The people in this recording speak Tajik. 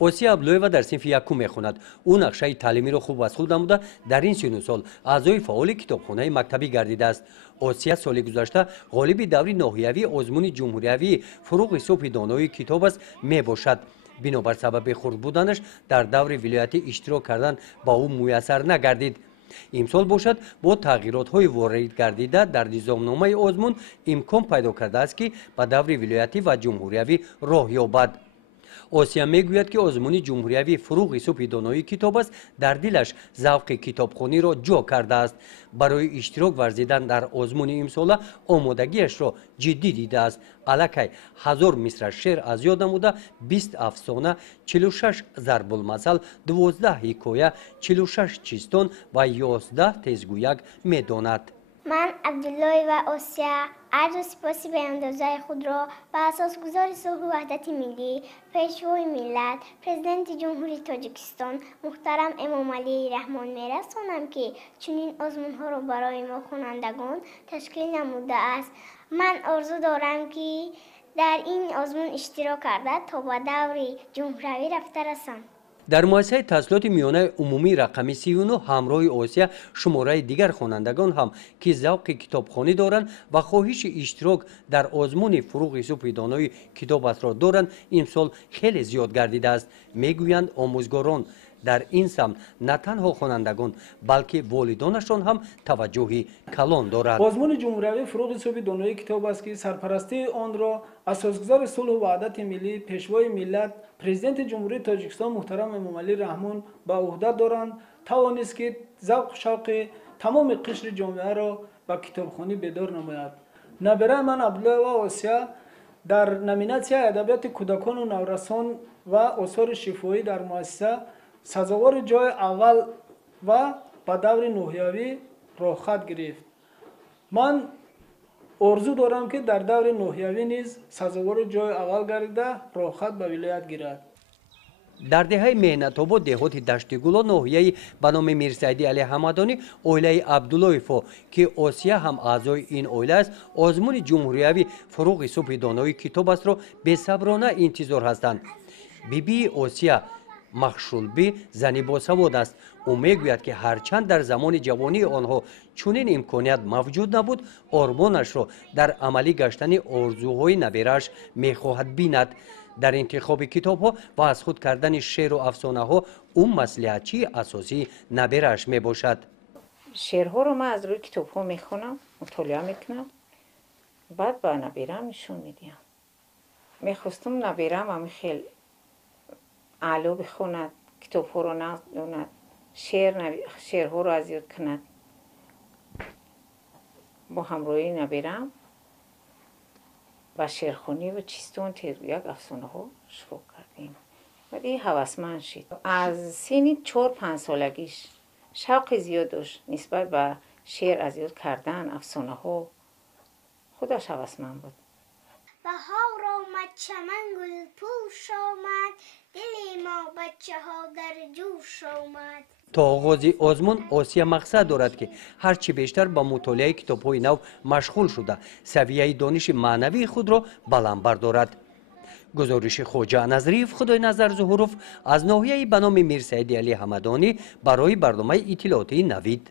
осия аблоева дар синфи якум мехонад. ӯ нақшаи таълимиро хуб масъул намуда дар ин сину сол аъзои фаъоли китобхонаи мактабӣ гардидааст. осия соли гузашта ғолиби даври ноҳиявии озмуни ҷумҳуриявии фуруғи субҳи донои китоб аст мебошад. бинобар сабаби хурд буданаш дар даври вилоятӣ иштирок кардан ба ӯ муяссар нагардид. имсол бошад бо тағйиротҳои ворид гардида дар низомномаи озмун имкон пайдо кардааст ки ба даври вилоятӣ ва ҷумҳуриявӣ роҳ ёбад. осия мегӯяд ки озмуни ҷумҳуриявӣ фуруғи субҳи донои китоб аст дар дилаш завқи китобхониро ҷо кардааст. барои иштирок варзидан дар озмуни имсола омодагиашро ҷиддӣ дидааст. аллакай 1000 мисра шеър аз ёд намуда 20 афсона 46 зарбулмасал 12 ҳикоя 46 чистон ва 11 тезгӯяк медонад. من عبدالله و آسیا عرض و سپاسی به اندازه خود را به اساسگزار صلح و وحدت ملی پیشوای ملت پرزیدنت جمهوری تاجیکستان محترم امام علی رحمان میرسانم که چنین آزمونها را برای ما خوانندگان تشکیل نموده است. من آرزو دارم که در این آزمون اشتراک کرده تا به دور جمهوری رفته رسم. дар муассисаи таҳсилоти миёнаи умумии рақами 39 ҳамроҳи осия шумораи дигар хонандагон ҳам ки завқи китобхонӣ доранд ва хоҳиши иштирок дар озмуни фуруғи субҳи донои китобатро доранд имсол хеле зиёд гардидааст. мегӯянд омӯзгорон дар ин самт на танҳо хонандагон балки волидонашон ҳам таваҷҷӯҳи калон доранд. озмуни ҷумҳуриявии фуруғи субҳи донои китоб аст ки сарпарастии онро асосгузори сулҳу ваҳдати миллӣ пешвои миллат президенти ҷумҳурии тоҷикистон муҳтарам эмомалӣ раҳмон ба уҳда доранд тавонист ки завқу шавқи тамоми қишри ҷомеаро ба китобхонӣ бедор намояд. набираи ман абдуллоева осия дар номинатсияи адабиёти кӯдакону наврасон ва осори шифоӣ дар муассиса сазовори ҷои аввал ва ба даври ноҳиявӣ роҳхат гирифт. ман орзу дорам ки дар даври ноҳиявӣ низ сазовори ҷои аввал гардида роҳхат ба вилоят гирад. дар деҳаи меҳнатобод деҳоти дашти гуло ноҳияи ба номи мирсаиди али ҳамадонӣ оилаи абдуллоево ки осия ҳам аъзои ин оила аст озмуни ҷумҳуриявӣ фуруғи субҳи донои китоб астро бесаброна интизор ҳастанд. бибии осия махшулбӣ зани босавод аст. ӯ мегӯяд ки ҳарчанд дар замони ҷавонии онҳо чунин имконият мавҷуд набуд ормонашро дар амалӣ гаштани орзуҳои наберааш мехоҳад бинад. дар интихоби китобҳо ва аз худ кардани шеъру афсонаҳо ӯ маслиҳатчии асосии наберааш мебошад. шеърҳоро ман аз рӯи китобҳо мехонам, мутолиа мекунам, баъд ба наберам нишон медиҳам. мехостам наберам ҳами хел аъло бихонад, китобҳоро нақд донад, шеърҳоро аз ёд кунад. бо ҳамроҳии наберам ба шеърхонӣ ва чистон тезгӯяк афсонаҳо шурӯъ кардем. вале ҳавасманд шид. аз синни 4-5 солагиш шавқи зиёд дошт нисбат ба шеър аз ёд кардан афсонаҳо. худаш ҳавасманд буд. بهار آمد چمن گل پوش آمد دل ما بچه ها در جوش آمد. то оғози озмун осия мақсад дорад ки ҳарчи бештар ба мутолиаи китобҳои нав машғул шуда савияи дониши маънавии худро баланд бардорад. гузориши хоҷа назриев худойназар зуҳуров аз ноҳияи ба номи мирсаиди али ҳамадонӣ барои барномаи иттилоотии навид.